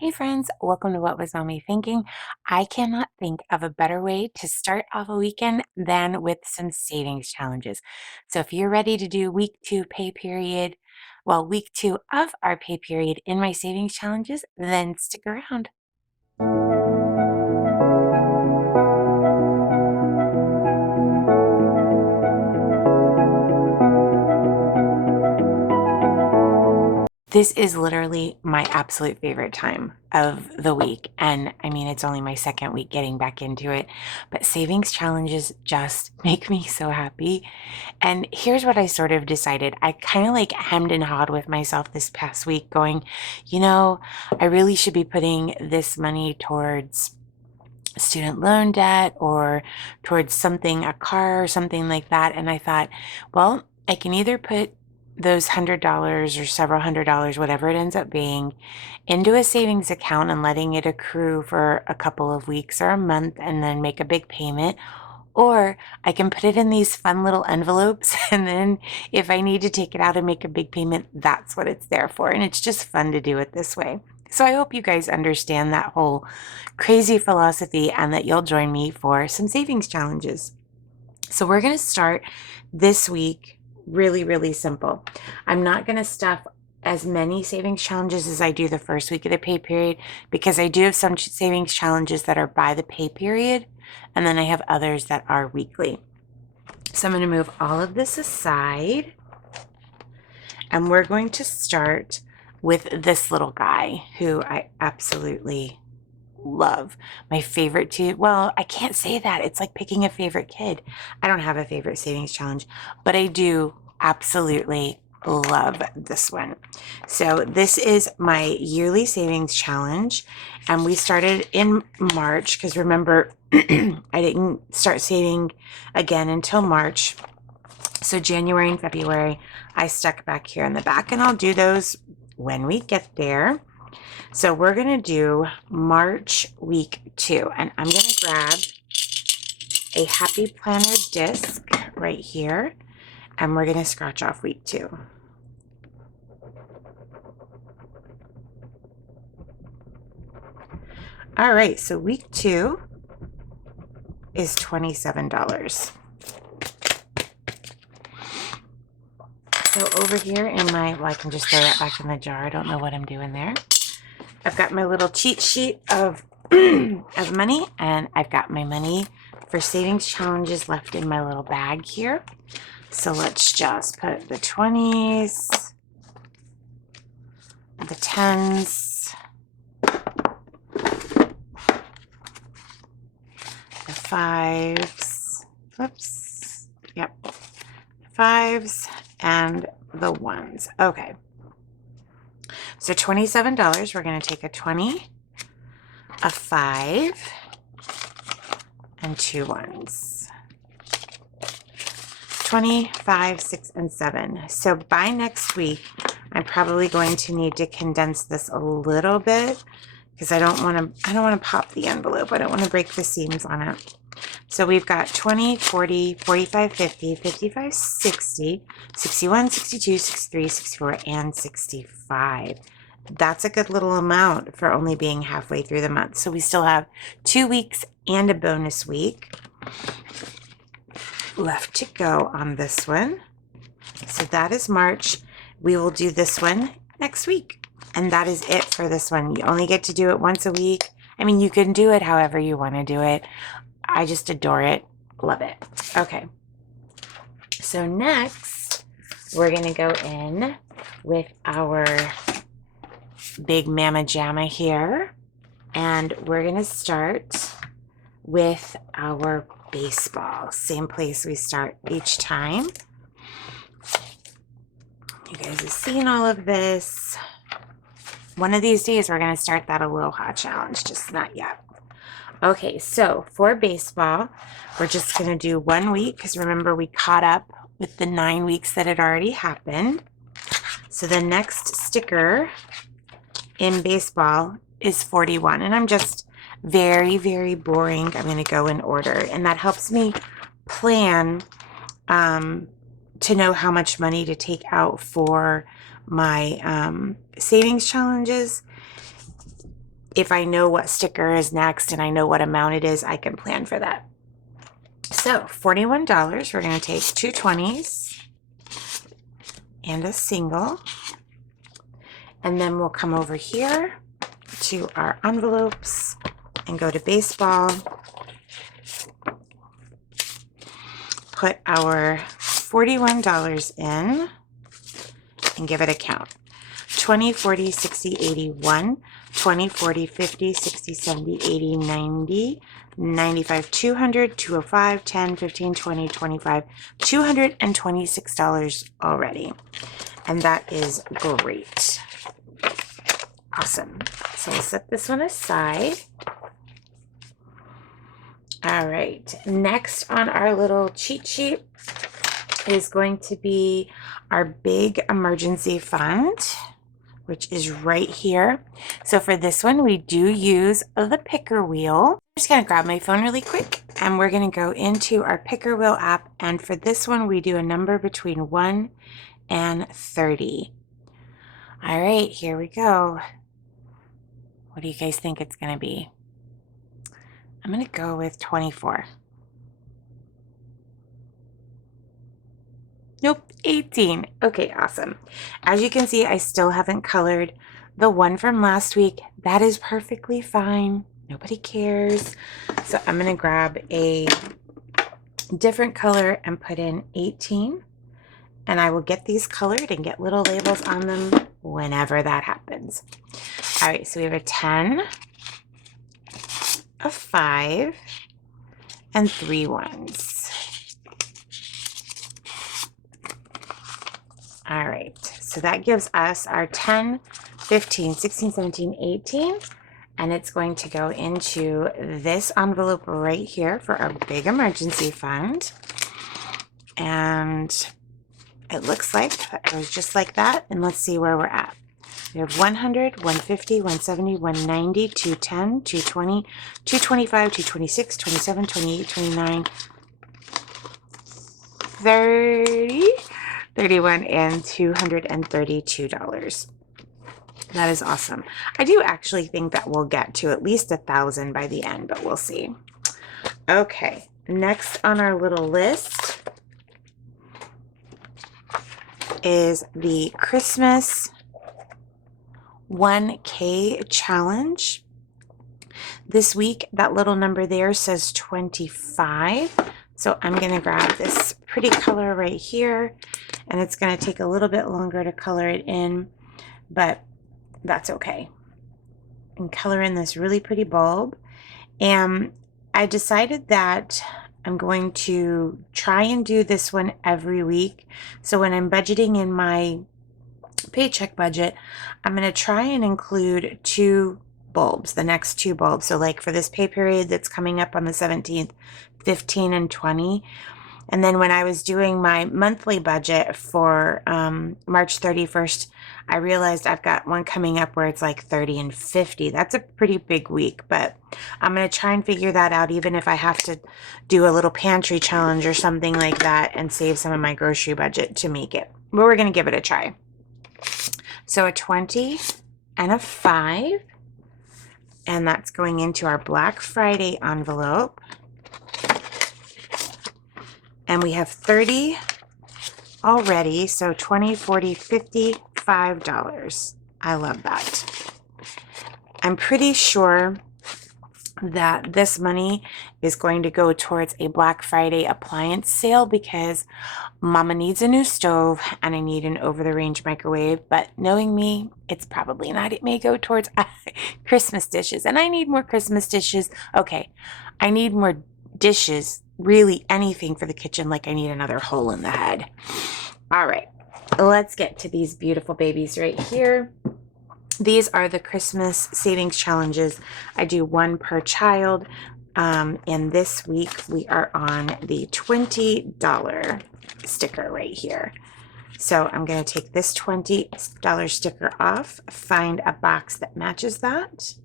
Hey friends, welcome to What Was Mommy Thinking. I cannot think of a better way to start off a weekend than with some savings challenges. So if you're ready to do week two pay period, well, week two of our pay period in my savings challenges, then stick around. This is literally my absolute favorite time of the week. And I mean, it's only my second week getting back into it, but savings challenges just make me so happy. And here's what I sort of decided. I kind of like hemmed and hawed with myself this past week, going, I really should be putting this money towards student loan debt or towards something, a car or something like that. And I thought, well, I can either put those $100 or several $100s, whatever it ends up being, into a savings account and letting it accrue for a couple of weeks or a month and then make a big payment. Or I can put it in these fun little envelopes, and then if I need to take it out and make a big payment, that's what it's there for. And it's just fun to do it this way. So I hope you guys understand that whole crazy philosophy and that you'll join me for some savings challenges. So we're going to start this week really, really simple. I'm not going to stuff as many savings challenges as I do the first week of the pay period because I do have some savings challenges that are by the pay period, and then I have others that are weekly. So I'm going to move all of this aside, and we're going to start with this little guy who I absolutely love. My favorite too. Well, I can't say that. It's like picking a favorite kid. I don't have a favorite savings challenge, but I do absolutely love this one. So this is my yearly savings challenge, and we started in March because remember, I didn't start saving again until March. So January and February, I stuck back here in the back, and I'll do those when we get there. So we're going to do March week 2, and I'm going to grab a Happy Planner disc right here, and we're going to scratch off week 2. All right, so week 2 is $27. So over here in my, well, I can just throw that back in the jar. I don't know what I'm doing there. I've got my little cheat sheet of of money, and I've got my money for savings challenges left in my little bag here. So let's just put the 20s, the 10s, the 5s, oops, yep, the 5s, and the 1s. Okay. So $27, we're going to take a 20, a 5, and 2 1s. 20, 5, 6, and 7. So by next week, I'm probably going to need to condense this a little bit because I don't want to pop the envelope. I don't want to break the seams on it. So we've got 20, 40, 45, 50, 55, 60, 61, 62, 63, 64, and 65. That's a good little amount for only being halfway through the month. So we still have 2 weeks and a bonus week left to go on this one. So that is March. We will do this one next week. And that is it for this one. You only get to do it once a week. I mean, you can do it however you want to do it. I just adore it. Love it. Okay. So next, we're going to go in with our big Mama Jamma here. And we're going to start with our baseball. Same place we start each time. You guys have seen all of this. One of these days, we're going to start that Aloha challenge, just not yet. Okay, so for baseball, we're just going to do 1 week because remember we caught up with the 9 weeks that had already happened. So the next sticker in baseball is 41, and I'm just very, very boring. I'm going to go in order, and that helps me plan to know how much money to take out for my savings challenges. if I know what sticker is next and I know what amount it is, I can plan for that. So $41, we're going to take two 20s and a single. And then we'll come over here to our envelopes and go to baseball. Put our $41 in and give it a count. 20, 40, 60, 81, 20, 40, 50, 60, 70, 80, 90, 95, 200, 205, 10, 15, 20, 25, $226 already. And that is great. Awesome. So we'll set this one aside. All right, next on our little cheat sheet is going to be our big emergency fund, which is right here. So for this one, we do use the picker wheel. I'm just gonna grab my phone really quick and we're gonna go into our picker wheel app. And for this one, we do a number between 1 and 30. All right, here we go. What do you guys think it's gonna be? I'm gonna go with 24. Nope, 18. Okay, awesome. As you can see, I still haven't colored the one from last week. That is perfectly fine. Nobody cares. So I'm gonna grab a different color and put in 18. And I will get these colored and get little labels on them whenever that happens. All right, so we have a 10, a 5, and 3 ones. All right, so that gives us our 10, 15, 16, 17, 18, and it's going to go into this envelope right here for our big emergency fund. And it looks like it goes just like that. And let's see where we're at. We have 100, 150, 170, 190, 210, 220, 225, 226, 27, 28, 29, 30, 31, and $232. That is awesome. I do actually think that we'll get to at least 1,000 by the end, but we'll see. Okay, next on our little list is the Christmas 1K challenge. This week, that little number there says 25. So I'm going to grab this pretty color right here, and it's going to take a little bit longer to color it in, but that's okay. And color in this really pretty bulb. And I decided that I'm going to try and do this one every week. So when I'm budgeting in my paycheck budget, I'm going to try and include 2 bulbs, the next 2 bulbs. So like for this pay period that's coming up on the 17th, 15 and 20. And then when I was doing my monthly budget for March 31st, I realized I've got one coming up where it's like 30 and 50. That's a pretty big week, but I'm going to try and figure that out, even if I have to do a little pantry challenge or something like that and save some of my grocery budget to make it. But we're going to give it a try. So a 20 and a 5, and that's going into our Black Friday envelope. And we have 30 already, so 20, 40, 50, $5. I love that. I'm pretty sure that this money is going to go towards a Black Friday appliance sale because Mama needs a new stove and I need an over-the-range microwave, but knowing me, it's probably not. It may go towards Christmas dishes, and I need more Christmas dishes. Okay, I need more dishes, really anything for the kitchen, like I need another hole in the head. All right, let's get to these beautiful babies right here. These are the Christmas savings challenges. I do one per child. And this week we are on the $20 sticker right here. So I'm going to take this $20 sticker off, find a box that matches that,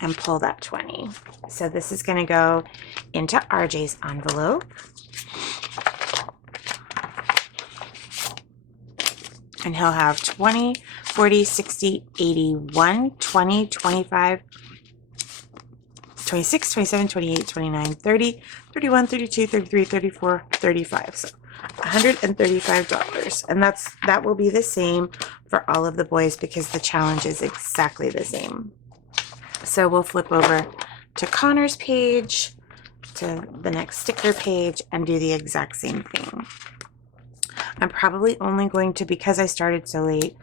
and pull that 20. So this is going to go into RJ's envelope. And he'll have 20, 40, 60, 81, 20, 25, 26, 27, 28, 29, 30, 31, 32, 33, 34, 35. So $135. And that will be the same for all of the boys because the challenge is exactly the same. So we'll flip over to Connor's page, to the next sticker page, and do the exact same thing. I'm probably only going to, because I started so late,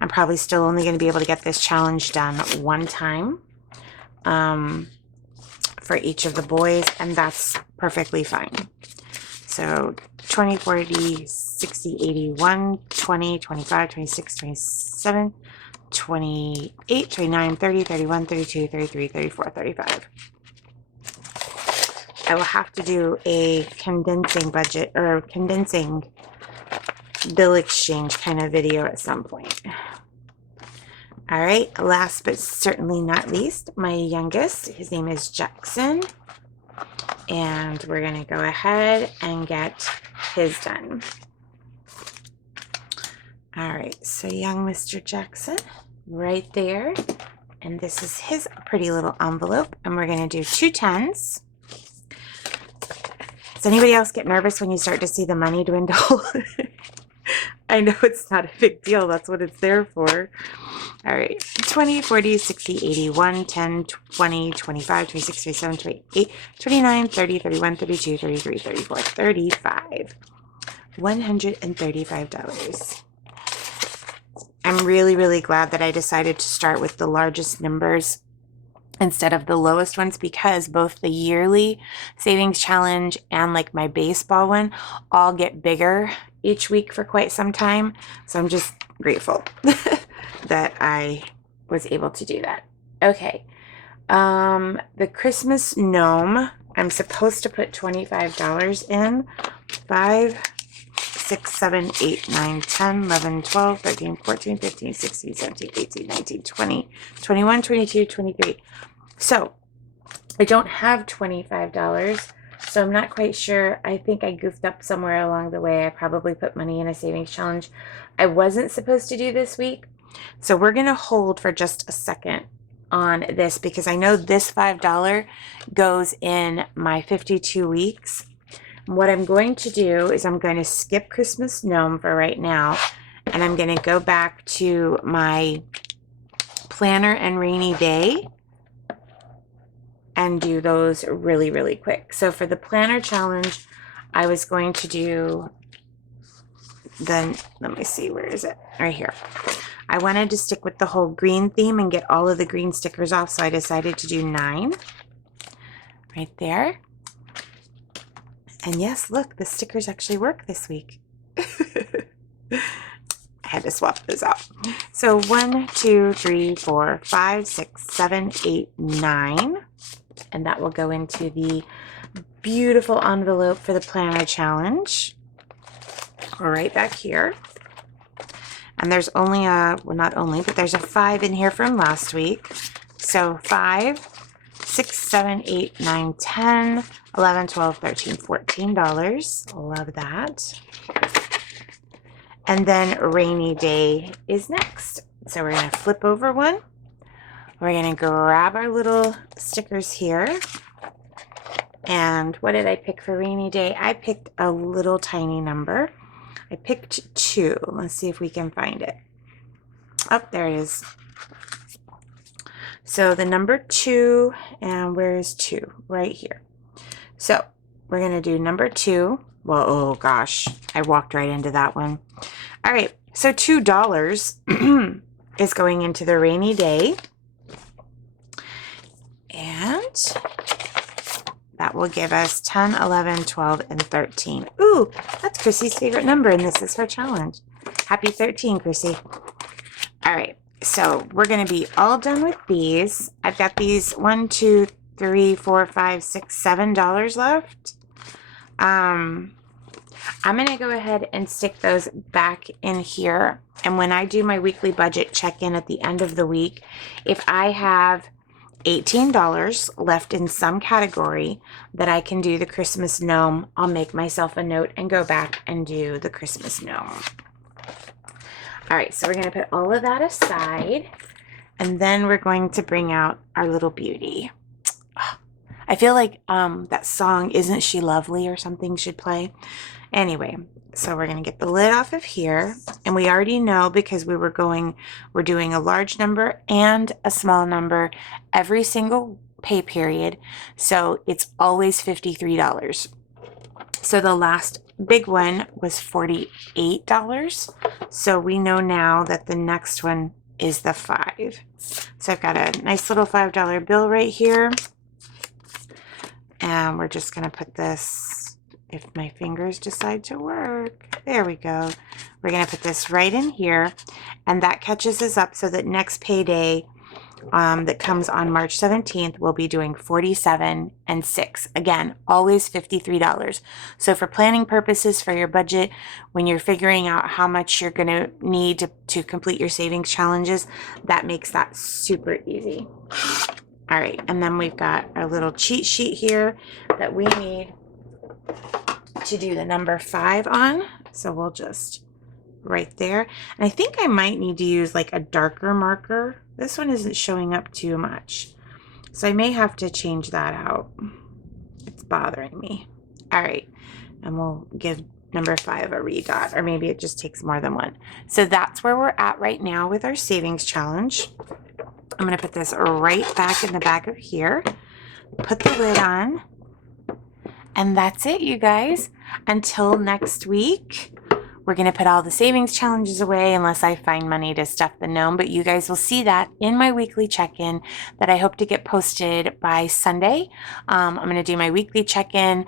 I'm probably still only going to be able to get this challenge done one time for each of the boys, and that's perfectly fine. So 20, 40, 60, 81, 20, 25, 26, 27, 28, 29, 30, 31, 32, 33, 34, 35. I will have to do a condensing budget or condensing bill exchange kind of video at some point. All right, last but certainly not least, my youngest, his name is Jackson, and we're gonna go ahead and get his done. All right, so young Mr. Jackson, right there, and this is his pretty little envelope, and we're gonna do 2 10s. Does anybody else get nervous when you start to see the money dwindle? I know it's not a big deal. That's what it's there for. All right. 20, 40, 60, 81, 10, 20, 25, 26, 27, 28, 29, 30, 31, 32, 33, 34, 35. $135. I'm really, really glad that I decided to start with the largest numbers instead of the lowest ones, because both the yearly savings challenge and like my baseball one all get bigger each week for quite some time. So I'm just grateful that I was able to do that. Okay. The Christmas gnome, I'm supposed to put $25 in. 5, 6, 7, 8, 9, 10, 11, 12, 13, 14, 15, 16, 17, 18, 19, 20, 21, 22, 23. So I don't have $25, so I'm not quite sure. I think I goofed up somewhere along the way. I probably put money in a savings challenge I wasn't supposed to do this week. So we're going to hold for just a second on this, because I know this $5 goes in my 52 weeks. What I'm going to do is I'm going to skip Christmas gnome for right now, and I'm going to go back to my planner and rainy day and do those really, really quick. So for the planner challenge, I was going to do then, let me see, where is it? Right here. I wanted to stick with the whole green theme and get all of the green stickers off, so I decided to do 9 right there. And yes, look, the stickers actually work this week. I had to swap those out. So 1, 2, 3, 4, 5, 6, 7, 8, 9. And that will go into the beautiful envelope for the planner challenge. Right back here. And there's only a, well, not only, but there's a 5 in here from last week. So 5, 6, 7, 8, 9, 10, 11, 12, 13, $14. Love that. And then rainy day is next. So we're going to flip over one. We're going to grab our little stickers here. And what did I pick for rainy day? I picked a little tiny number. I picked 2. Let's see if we can find it. Oh, there it is. So the number 2, and where is 2? Right here. So we're going to do number 2. Well, oh gosh, I walked right into that one. All right, so $2 is going into the rainy day. And that will give us 10, 11, 12, and 13. Ooh, that's Chrissy's favorite number, and this is her challenge. Happy 13, Chrissy. All right, so we're going to be all done with these. I've got these 1, 2, 3, 4, 5, 6, $7 left. I'm going to go ahead and stick those back in here. And when I do my weekly budget check-in at the end of the week, if I have $18 left in some category that I can do the Christmas gnome, I'll make myself a note and go back and do the Christmas gnome. All right, so we're going to put all of that aside, and then we're going to bring out our little beauty. I feel like that song, Isn't She Lovely, or something should play. Anyway, so we're going to get the lid off of here, and we already know because we're doing a large number and a small number every single pay period. So it's always $53. So the last big one was $48. So we know now that the next one is the 5. So I've got a nice little $5 bill right here. And we're just going to put this, if my fingers decide to work, there we go. We're going to put this right in here, and that catches us up so that next payday that comes on March 17th, we'll be doing 47 and 6. Again, always $53. So for planning purposes for your budget, when you're figuring out how much you're going to need to complete your savings challenges, that makes that super easy. All right, and then we've got our little cheat sheet here that we need to do the number 5 on. So we'll just right there. And I think I might need to use like a darker marker. This one isn't showing up too much, so I may have to change that out. It's bothering me. All right, and we'll give number 5 a redot, or maybe it just takes more than one. So that's where we're at right now with our savings challenge. I'm going to put this right back in the back of here, put the lid on, and that's it, you guys. Until next week, we're going to put all the savings challenges away unless I find money to stuff the gnome, but you guys will see that in my weekly check-in that I hope to get posted by Sunday. I'm going to do my weekly check-in,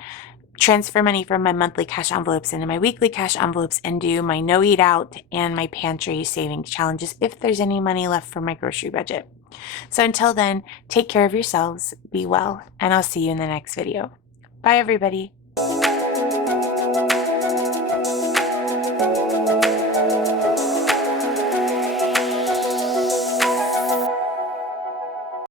transfer money from my monthly cash envelopes into my weekly cash envelopes, and do my no eat out and my pantry savings challenges if there's any money left for my grocery budget. So until then, take care of yourselves, be well, and I'll see you in the next video. Bye, everybody.